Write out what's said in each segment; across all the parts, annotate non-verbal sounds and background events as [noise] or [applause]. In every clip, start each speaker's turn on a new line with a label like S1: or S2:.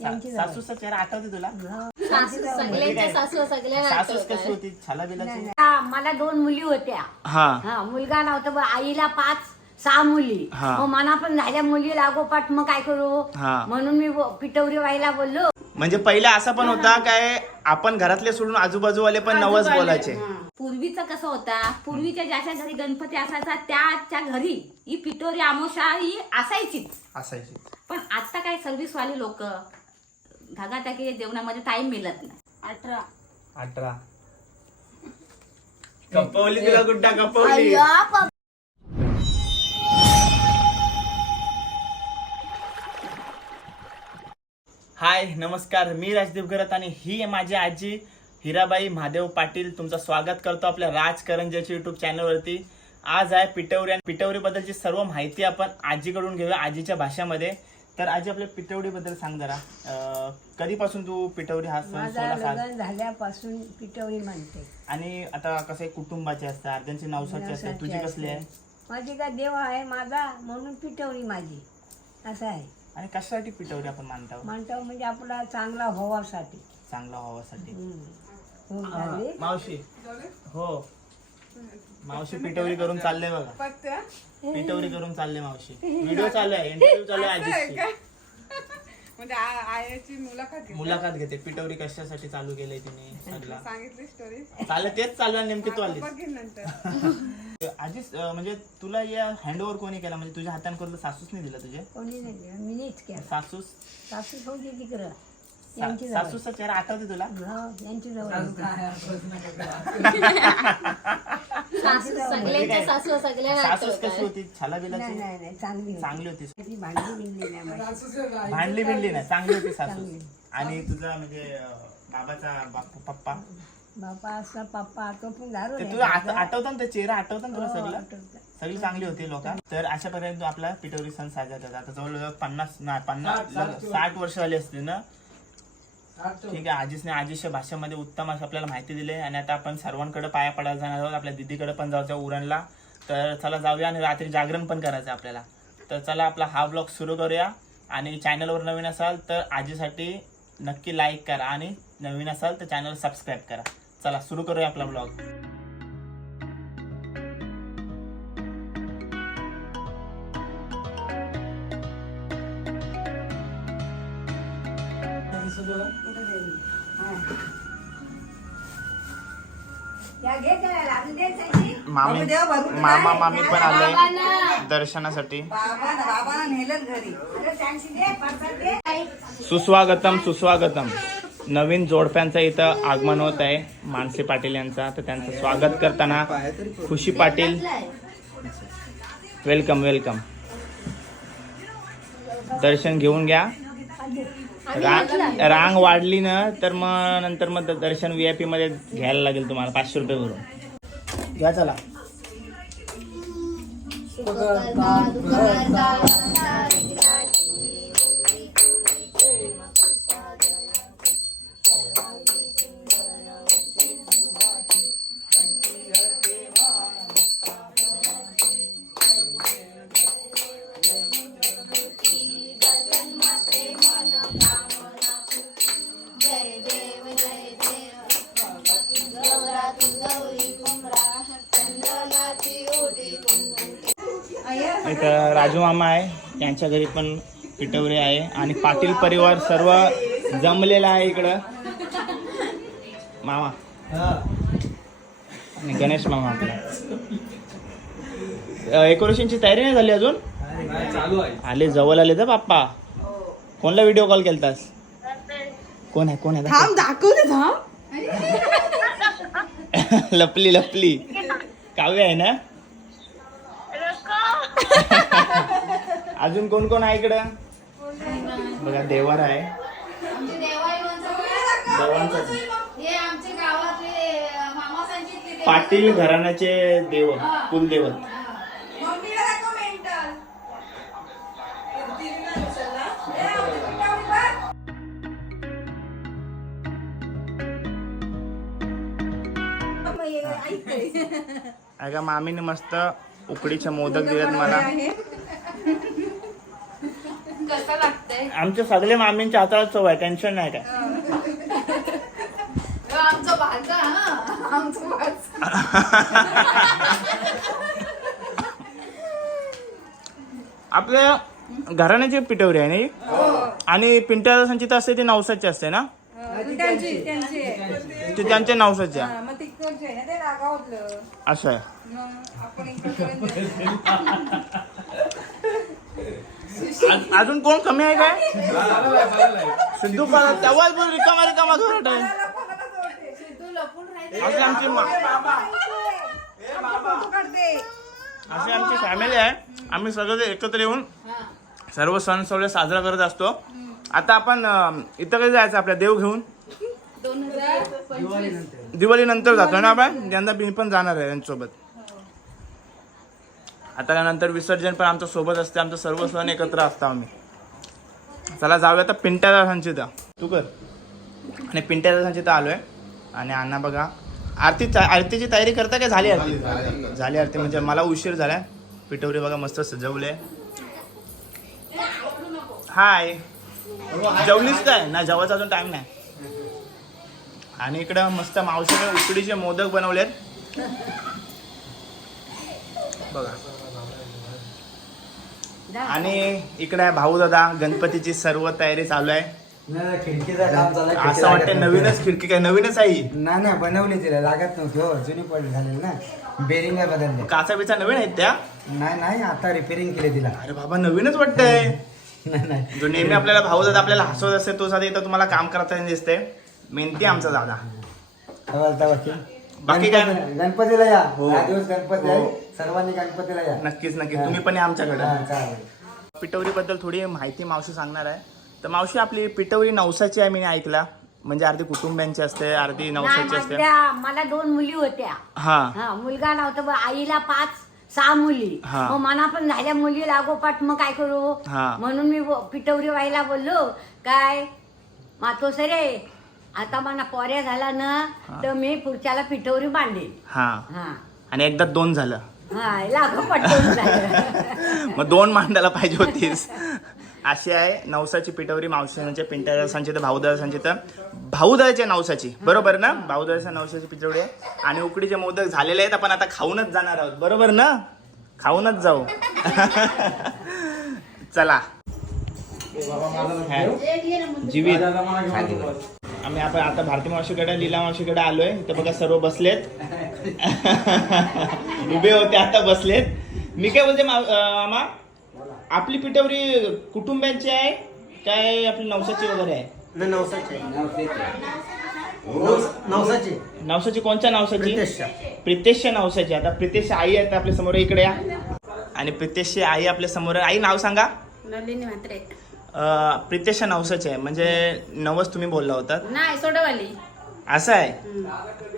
S1: यांची
S2: चेहरा आठवते तुला?
S3: सासू सगळ्यांच्या सासू सगळ्या
S2: सासूस कशी होती? छाला बिलाची?
S1: हा, मला दोन मुली होत्या.
S2: हा.
S1: हा मुलगा नव्हता बा, आईला पाच सहा मुली.
S2: हा.
S1: मग मना पण झाल्या मुली लागोपाठ मग काय करू?
S2: हा.
S1: म्हणून मी ब- पिटवरी व्हायला बोललो.
S2: म्हणजे पहिले असा पण होता काय आपण घरातले सोडून आजूबाजूवाले पण नवस बोलायचे.
S3: पूर्वीचा कसं होता? पूर्वीच्या ज्याच्या घरी गणपती असायचा त्याच्या घरी ही पिटोरी आमोशा ही असायचीच.
S2: असायची
S3: पण आता काय सर्व्हिस वाले लोक? धागाटाकी जेवणामध्ये टाइम मिळत नाही. अठरा.
S2: अठरा. [laughs] कपवली तुला गुड्डा कपवली? हाय नमस्कार. मी राजदीप गरत आणि ही आहे माझी आजी हिराबाई महादेव पाटील. तुमचं स्वागत करतो आपल्या राजकरंजाच्या युट्यूब चॅनलवरती आज आहे पिटवरी आणि पिटवरी बद्दलची सर्व माहिती आपण आजीकडून घेऊया आजीच्या भाषामध्ये. तर आजी आपल्या पिटवडी बद्दल सांग जरा. अं, कधीपासून तू पिटवरी हा सण
S1: माझा
S2: सोहळा साज-
S1: लग्न झाल्यापासून पिटवरी म्हणते.
S2: आणि आता कसं आहे कुटुंबाचे असतात त्यांची नवसाची असते तुझी कसली आहे
S1: माझी का देव आहे माझा म्हणून पिटवरी माझी. असं आहे.
S2: आणि कशासाठी पिटवरी आपण मानतो?
S1: म्हणतो म्हणजे आपला चांगला व्हावासाठी
S2: चांगला व्हावासाठी
S1: हम्म. खूप झाली?
S2: मावशी. हो. मावशी पिटवरी करून चालले बघा. पिटवरी करून चालले मावशी. [laughs] व्हिडिओ चालू आहे इंटरव्ह्यू चालू आहे आजीची. [laughs]
S4: म्हणजे आ- आयाची मुलाखत घेतली.
S2: मुलाखत घेते. पिटवरी कशासाठी चालू केलंय तिने सगळं?
S4: सांगितली स्टोरी
S2: चाललं तेच चालू आहे नेमकी तू आलीस.
S4: बघीन नंतर. [laughs]
S2: अं, म्हणजे तुला या हँडओव्हर कोणी केला? म्हणजे तुझ्या हाताने करून सासूसने दिलं तुझे?
S1: कोणी नाही दिलं. केलं.
S2: सासूस?
S1: सासू होती तिकडं यांची जवळ.
S2: सासूचा चेहरा आठवते तुला?
S1: हो, यांची जवळ. होती.
S3: सासू सगळ्यांच्या
S2: कशी होती? छाला
S1: नाही
S2: बिलाची
S1: नाही नाही चांगली होती.
S2: चांगली होती.
S1: ती भांडी बिंडली नाही माझी.
S2: भांडली बिंडली नाही. चांगली होती सासू.
S1: चांगली.
S2: आणि तुझा म्हणजे अं, बाबाचा बापू पप्पा?
S1: बापा असा पप्पा तो पण दारू
S2: ते
S1: नाही
S2: तुला आठ-
S1: प्यायचा.
S2: आठवतं ना ते चेहरा आठवतं ना तुला
S1: हो,
S2: सगळं. सगळी चांगली होती लोक. तर अशा पर्यंत आपला पिटवरी सण साजरा करतात. आता जवळजवळ पन्नास नाही पन्नास साठ वर्ष झाली असतील ना? ठीक आहे आजीसने आजीच्या भाषेमध्ये उत्तम असं आपल्याला माहिती दिली आणि आता आपण सर्वांकडे पाया पडायला जाणार आहोत. आपल्या दिदीकडे पण जायचं उरणला. तर चला जाऊया आणि रात्री जागरण पण करायचं आहे आपल्याला. तर चला आपला हा ब्लॉग सुरू करूया. आणि चॅनलवर नवीन असाल तर आजीसाठी नक्की लाईक करा. आणि नवीन असाल तर चॅनल सबस्क्राईब करा. चला सुरू करूया आपला ब्लॉग मामी मामा मामी पण आले दर्शनासाठी. सुस्वागतम सुस्वागतम. नवीन जोडप्यांचं इथं आगमन होत आहे. मानसी पाटील यांचा. तर त्यांचं स्वागत करताना खुशी पाटील. Welcome welcome. दर्शन घेऊन घ्या. रा- रांग वाढली ना तर मग नंतर मग दर्शन व्ही आय पी मध्ये घ्यायला लागेल तुम्हाला. पाचशे रुपये भरून. घ्या चला. इथं मामा आहे यांच्या घरी पण पिटवरे आहे आणि पाटील परिवार सर्व जमलेला आहे इकडं. मामा. आणि गणेश मामा आपला. डेकोरेशनची तयारी नाही झाली अजून? आले जवळ आले तर बाप्पा कोणला व्हिडिओ कॉल केलतास? कोण आहे कोण आहे? [laughs] लपली लपली. काव्य आहे ना? [laughs] अजून कोण कोण आहे इकडं? बघा देवार आहे. देवांचं.
S3: हे
S2: पाटील घराण्याचे देव कुलदेवत
S4: मम्मीला दाखव मेंटल
S2: अगं मामीने मस्त उकडीचे मोदक दिलेत मला. आमच्या सगळे मामींच्या हाताला चव आहे टेन्शन नाही काय.
S3: आमचं भाचा आमचं भाचा
S2: आपल्या घराण्याची पिठवरी आहे नाही? आणि पिंट्या संचित असते ती नवसाची असते ना. ती त्यांच्या नवसाची
S4: हा, ना
S2: असं आहे. अज- अजून कोण कमी आहे काय? सिद्धू पाला तेव्हाच बोल रिकामा रिकामा घरात आहे. अशी आमची मा- अशी आमची फॅमिली आहे. आम्ही सगळे एकत्र येऊन सर्व सण सवले साजरा करत असतो. आता आपण अं, इथं कधी जायचं आपल्या? देव घेऊन?
S3: दोन हजार पंचवीस.
S2: दिवाळी नंतर जातो ना आपण? यंदा मी पण जाणार आहे यांच्यासोबत आता त्यानंतर विसर्जन पण आमच्यासोबत असते आमचं सर्व सण एकत्र असतो आम्ही. चला जाऊया तर पिंट्याचा संचिता तू कर. आणि पिंट्याचा संचिता आलोय. आणि अण्णा बघा आरती आरतीची तयारी करता काय झाली आरती? झाली आरती म्हणजे मला उशीर झालाय. पिठवरी बघा मस्त सजवले हाय. जेवलीच काय? ना जेवायचा अजून टाइम नाही. आणि इकडं मस्त मावशीने उकडीचे मोदक बनवलेत. बघा. आणि इकडे आहे भाऊ दादा गणपतीची सर्व तयारी चालू आहे.
S5: नाही खिडकीचं काम चालू आहे, खिडकी
S2: असं
S5: लागत
S2: वाटतं
S5: नव्हती.
S2: नवीनच खिडकी काय नवीनच आहे ही.
S5: नाही नाही बनवली तिला लागत नव्हती हो जुनी पडली झालेली ना. बेरिंग बदलले.
S2: काचा बिचा नवीन आहेत त्या?
S5: नाही नाही आता रिपेरिंग केली तिला.
S2: अरे बाबा नवीनच वाटतंय. [laughs]
S5: नाही नाही.
S2: जो नेहमी आपल्याला भाऊ दादा आपल्याला हसवत असते तो साधा इथं तुम्हाला काम करताना दिसते. मेहनती आमचा दादा.
S5: तवाल तवाल
S2: बाकी काय?
S5: गणपती- गणपतीला या.
S2: हो.
S5: हा दिवस गणपती
S2: हो.
S5: आहे सर्वांनी गणपतीला या.
S2: नक्कीच नक्कीच. तुम्ही पण या आमच्याकडे.
S5: चालेल.
S2: पिटवरी बद्दल थोडी माहिती मावशी सांगणार आहे. तर मावशी आपली पिटवरी नवसाची आहे मी ऐकला. म्हणजे अर्धी कुटुंबियांची असते अर्धी
S1: नाही
S2: नवसाची असते.
S1: माझ्या मला दोन मुली होत्या.
S2: हा.
S1: हा मुलगा नव्हता बा, आईला पाच सहा मुली.
S2: हा.
S1: मग मना पण झाल्या मुली लागोपाठ मग काय करू?
S2: हा.
S1: म्हणून मी पिठवरी व्हायला बोललो काय? मातो सरे आता मला पोऱ्या झाला ना तर मी पुढच्याला पिठवरी बांधेन.
S2: हा.
S1: हा.
S2: आणि एकदा दोन झालं.
S1: हा.
S2: मग दोन मांडायला पाहिजे होतीस. अशी आहे नवसाची पिठवरी मावशांच्या पिंट्या संचित भाऊदार संचित भाऊदाच्या नवसाची. बरोबर ना? भाऊदाच्या नवसाची पिठवडी आहे. आणि उकडीचे मोदक झालेले आहेत आपण आता खाऊनच जाणार आहोत. बरोबर ना? खाऊनच जाऊ. चला. जीवित. आम्ही आपण आता भारती मावशीकडे लीला मावशीकडे आलोय. इथं बघा सर्व बसलेत. [laughs] उभे होते आता बसलेत. मी काय बोलते मामा? आपली पिठवरी कुटुंबियांची आहे? काय आपली नवसाची वगैरे आहे?
S5: नवसाची.
S2: नवसाची. कोणत्या नवसाची.
S5: प्रितेशच्या.
S2: नवसाची. आता प्रितेश आई आहेत आपल्यासमोर इकडे या. आणि प्रितेशची आई आपल्यासमोर आहे. आई नाव सांगा.
S3: नलिनी म्हात्रे.
S2: अं, प्रितेशच्या नवसाची आहे. म्हणजे नवस तुम्ही बोलला होता.
S3: नाही सोडवाली.
S2: असं आहे?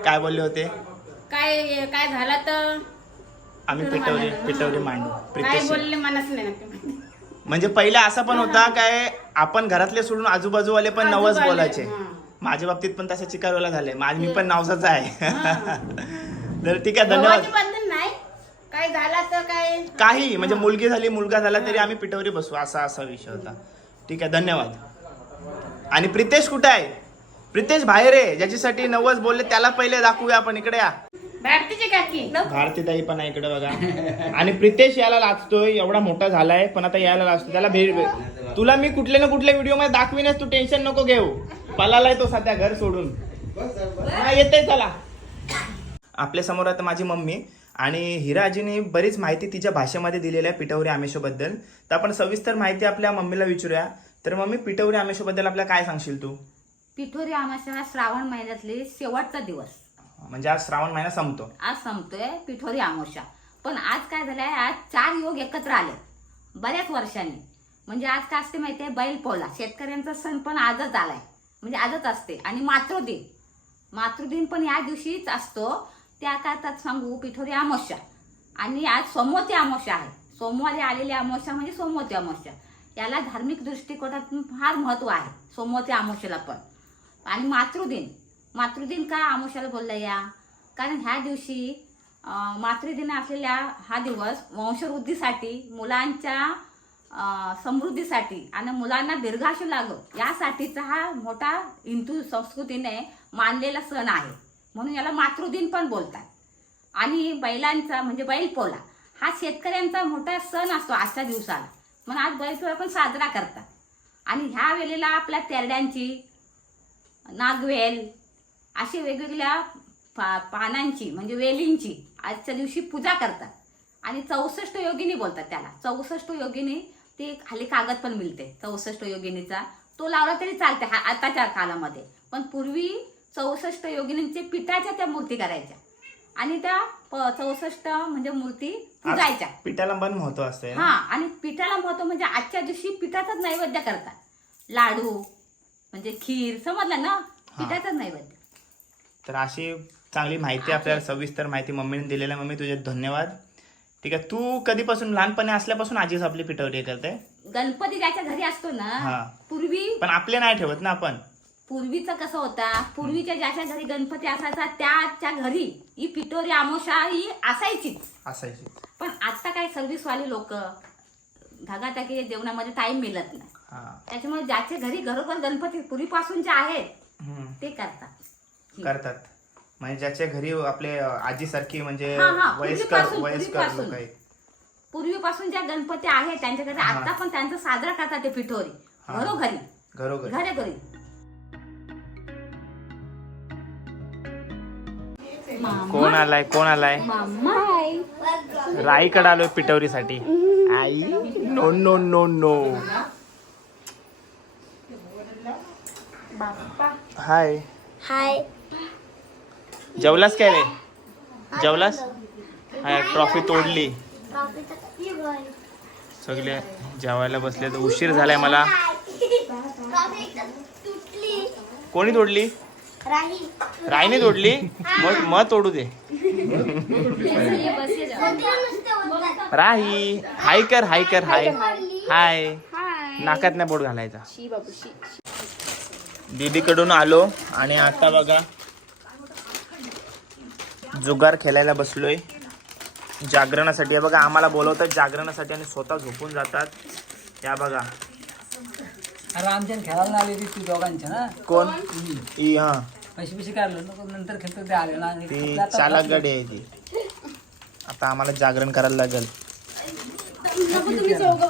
S2: काय बोलले होते?
S3: काय काय झालं तर?
S2: आम्ही पिठवरी पिठवरी मांडू.
S3: काय
S2: प्रितेश
S3: बोलले मनाच नाही.
S2: म्हणजे पहिला असा पण होता काय आपण घरातले सोडून आजूबाजूवाले पण नवस बोलायचे.
S3: हा.
S2: माझ्या बाबतीत पण तसं चिकारवाला झालंय माझ मी पण नवसाचा आहे. तर ठीक आहे धन्यवाद.
S3: भावाची बंधन नाही. काय झालं तर काय?
S2: काही म्हणजे मुलगी झाली मुलगा झाला तरी आम्ही पिठवरी बसू. असा असा विषय होता. ठीक आहे धन्यवाद. आणि प्रितेश कुठे आहे? प्रितेश बाहेर आहे ज्याच्यासाठी नवस बोलले त्याला पहिले दाखवूया आपण इकडे या.
S3: भारतीची काकी.
S2: भारतीताई पण आहे इकडे बघा. आणि प्रितेश यायला लाजतोय एवढा मोठा झालाय पण आता यायला लाजतो त्याला भेट भेट. तुला मी कुठल्या ना कुठल्या व्हिडिओमध्ये दाखवीनच तू टेन्शन नको घेऊ. पलालाय तो सध्या घर सोडून. हा येते चला. आपल्यासमोर आता माझी मम्मी. आणि हिरा आजीने बरीच माहिती तिच्या भाषेमध्ये दिलेली आहे पिठवरी आमेशोबद्दल तर आपण सविस्तर माहिती आपल्या मम्मीला विचारूया. तर मम्मी पिठवरी आमेशोबद्दल आपल्याला काय सांगशील तू?
S3: पिठोरी अमावस्या हा श्रावण महिन्यातले शेवटचा दिवस.
S2: म्हणजे आज श्रावण महिना संपतो.
S3: आज संपतोय पिठोरी अमावस्या पण आज काय झालंय आज चार योग एकत्र आले बऱ्याच वर्षांनी. म्हणजे आज काय असते माहितीये बैल पोळा. शेतकऱ्यांचा सण पण आजच आलाय. म्हणजे आजच असते. आणि मातृदिन. मातृदिन पण या दिवशीच असतो. त्या काळात सांगू? पिठोरी अमावस्या आणि आज सोमवती अमावस्या आहे. सोमवारी आलेली अमावस्या म्हणजे सोमवती अमावस्या याला धार्मिक दृष्टिकोनातून फार महत्त्व आहे सोमवती अमावस्याला पण. आणि मातृदिन. मातृदिन का अमावस्याला बोलला या? कारण ह्या दिवशी मातृदिन असलेल्या हा दिवस वंशवृद्धीसाठी मुलांच्या समृद्धीसाठी आणि मुलांना दीर्घाशू लागो यासाठीचा हा मोठा हिंदू संस्कृतीने मानलेला सण आहे. म्हणून याला मातृदिन पण बोलतात. आणि बैलांचा म्हणजे बैलपोला हा शेतकऱ्यांचा मोठा सण असतो आजच्या दिवसाला. म्हणून आज बैलपोळा पण साजरा करतात. आणि ह्या वेळेला आपल्या तेरड्यांची नागवेल अशी वेगवेगळ्या पा पानांची म्हणजे वेलींची आजच्या दिवशी पूजा करतात. आणि चौसष्ट योगिनी बोलतात त्याला. चौसष्ट योगिनी ते खाली कागद पण मिळते. चौसष्ट योगिनीचा. तो लावला तरी चालते हा आताच्या कालामध्ये. पण पूर्वी चौसष्ट योगिनींचे पिठाच्या त्या मूर्ती करायच्या. आणि त्या चौसष्ट म्हणजे मूर्ती पूजायच्या.
S2: पिठाला पण महत्त्व असते
S3: हा आणि पिठाला महत्त्व म्हणजे आजच्या दिवशी पिठाचाच नैवेद्य करतात. लाडू म्हणजे खीर समजलं ना? पिठाचाच नैवेद्य.
S2: तर अशी चांगली माहिती आपल्याला सविस्तर माहिती मम्मीने दिलेल्या. मम्मी तुझे धन्यवाद. ठीक आहे तू कधीपासून लहानपणी असल्यापासून आजीच आपली पिठवरी करते?
S3: गणपती ज्याच्या घरी असतो. ना पूर्वी
S2: पण आपले नाही ठेवत ना आपण?
S3: पूर्वीचं कसं होता? पूर्वीच्या ज्याच्या घरी गणपती असायचा त्याच्या घरी ही पिठोरी आमोशा ही असायचीच
S2: असायची.
S3: पण आता काय सर्व्हिसवाले लोक धगाधगी जेवणामध्ये टाइम मिळत नाही.
S2: हा.
S3: त्याच्यामुळे ज्याच्या घरी घरोघर गणपती पूर्वीपासून जे आहेत
S2: हम्म.
S3: ते करतात.
S2: करतात. म्हणजे ज्याच्या घरी आपले आजी सारखी म्हणजे
S3: हा, हा,
S2: वयस्कर
S3: पूर्वीपासून,
S2: वयस्कर
S3: पूर्वीपासून.
S2: लोक आहेत.
S3: पूर्वीपासून ज्या गणपती आहेत त्यांच्याकडे
S2: हा.
S3: आता पण त्यांचं साजरा करतात ते पिठोरी. घरोघरी.
S2: घरोघरी.
S3: घरोघरी.
S2: कोण आलाय कोण आलाय? राईकडे आलोय पिठवरीसाठी आई no no no no hi
S6: hi
S2: जेवलास काय रे? जेवलास? हाय ट्रॉफी तोडली. सगळे जेवायला बसले तर उशीर झालाय मला.
S6: तुटली.
S2: कोणी तोडली? राईने तोडली? मग मग तोडू दे. राही. हाय कर हाय कर हाय. हाय नाकात नाही बोट घालायचा. दीदीकडून आलो आणि आता बघा जुगार खेळायला बसलोय. जागरणासाठी. बघा आम्हाला बोलवतात जागरणासाठी आणि स्वतः झोपून जातात. या बघा.
S7: अरे आमच्या खेळायला आली ती तू दोघांच्या ना.
S2: कोण? ई हा.
S7: पैसे पैसे काढले नको नंतर खेळतो ते आले ना. आणि
S2: ती
S7: आपलं आता
S2: चालक गाडी आहे ती. आता आम्हाला जागरण करायला लागेल.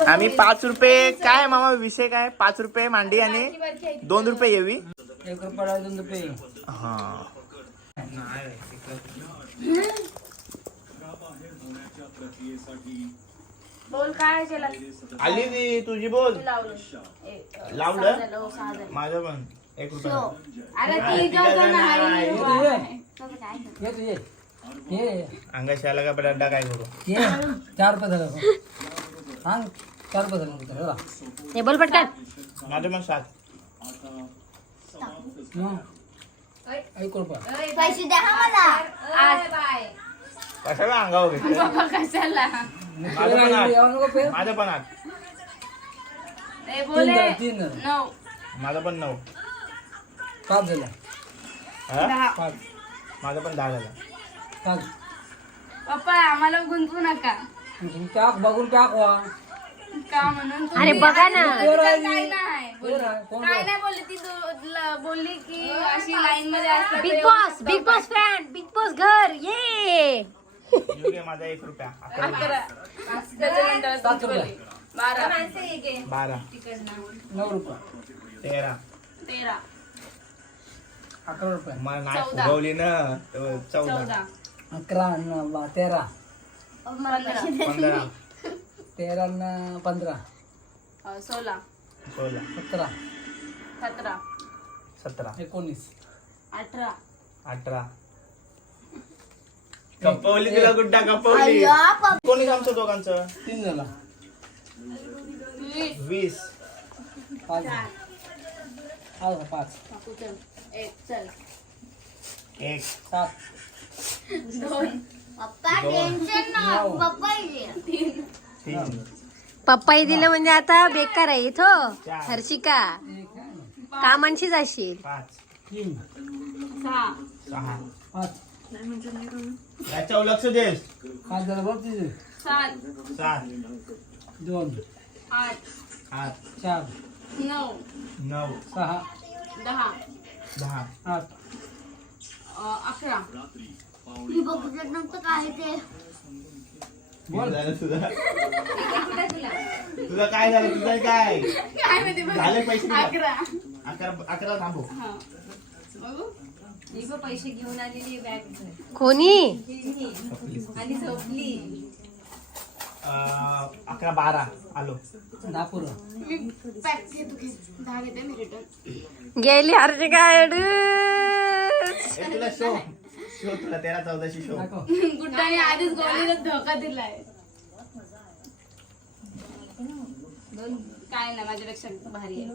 S2: आम्ही पाच रुपये काय मामा विषय काय? पाच रुपये मांडी आणि दोन रुपये येवी
S7: एक रुपया दोन रुपये.
S2: हा.
S8: बोल काय
S2: आली ती तुझी बोल.
S8: लावलं.
S2: लावलं?
S8: हो, सहा झालं.
S2: माझं पण. एक रुपया.
S8: अरे ती जाऊ नाही
S7: ये तू ये ये.
S2: अंगाशी आला का बटाटा काय करू?
S7: ये चार रुपये झालं. सांग चार रुपये झालं बघा.
S1: हे बोल पटकन.
S2: माझं पण सात.
S7: रुपया.
S6: पैसे द्या हा मला.
S2: कशाला अंगावर घेतलं [laughs]
S8: कशाला?
S2: माझं पण आठ.
S7: यावं नको पे.
S2: माझं पण आठ.
S8: ए,
S7: तीन
S8: बोले
S7: झालं, तीन झालं.
S8: नऊ.
S2: माझं पण नऊ.
S7: पाच झालं.
S2: हा?
S7: पाच.
S2: माझं पण दहा झालं.
S7: पाच.
S8: पप्पा आम्हाला गुंतवू नका.
S7: टाक बघून टाक वा.
S8: का म्हणून
S1: अरे बघा ना.
S8: काय नाही.
S7: कोण आहे? कोण
S8: काय
S7: आहे?
S8: नाही बोलली. ती दो- ल- बोलली की अशी लाईन मध्ये असतात
S1: big boss big boss fan big boss घर ये.
S2: माझा एक रुपया. अकरा
S8: बारा.
S2: बारा.
S7: नऊ रुपये.
S2: तेरा.
S8: तेरा.
S7: अकरा रुपये.
S2: मला नाही फुगवली ना तर चौदा.
S8: चौदा.
S7: अकरा न बा- तेरा.
S2: पंधरा.
S7: तेरा न पंधरा.
S8: अ, सोळा.
S2: सोळा.
S7: सतरा.
S8: सतरा.
S2: सतरा.
S7: एकोणीस.
S8: अठरा.
S2: अठरा. कपवली तुला गुड्डा कपवली? कोणी आमचं दोघांचं?
S7: तीन झाला
S2: वीस.
S7: पाच. हा पाच?
S8: चल एक चल.
S2: एक.
S7: सात.
S6: पप्पा
S2: तीन.
S1: पप्पाई दिलं म्हणजे आता बेकार आहे इथं. हर्षिका. कामांशी जाशील.
S2: पाच.
S7: तीन.
S8: सहा.
S2: सहा.
S7: पाच.
S2: याच्यावर लक्ष देस
S7: पाच झालं बघ तिथे.
S8: सात.
S2: सात.
S7: दोन.
S8: आठ.
S2: आठ.
S7: चार.
S8: नऊ.
S2: नऊ.
S7: सहा.
S8: दहा.
S2: दहा.
S7: आठ.
S8: अ, अकरा.
S6: मी बघितलं नव्हतं काय ते.
S2: बोल. झालं तुझं? तुझं काय झालं? तुझं काय?
S8: काय माहिती बघ.
S2: झाले पैसे.
S8: अकरा.
S2: अकरा अकरा थांबू
S8: हा. बघू.
S4: पैसे घेऊन आलेली बॅग
S9: कोणी?
S4: आणि झोपली.
S2: अं, अकरा बारा आलो.
S7: दापूर.
S8: मी पॅक घेतो घे. दहा घेते मी रिटर्न
S9: गेली
S2: ए, तुला शो. शो तुला तेरा चौदाशे शो.
S8: गुड्डाने आधीच गोलीला धोका दिलाय. काय नाही माझ्यापेक्षा भारी आहे.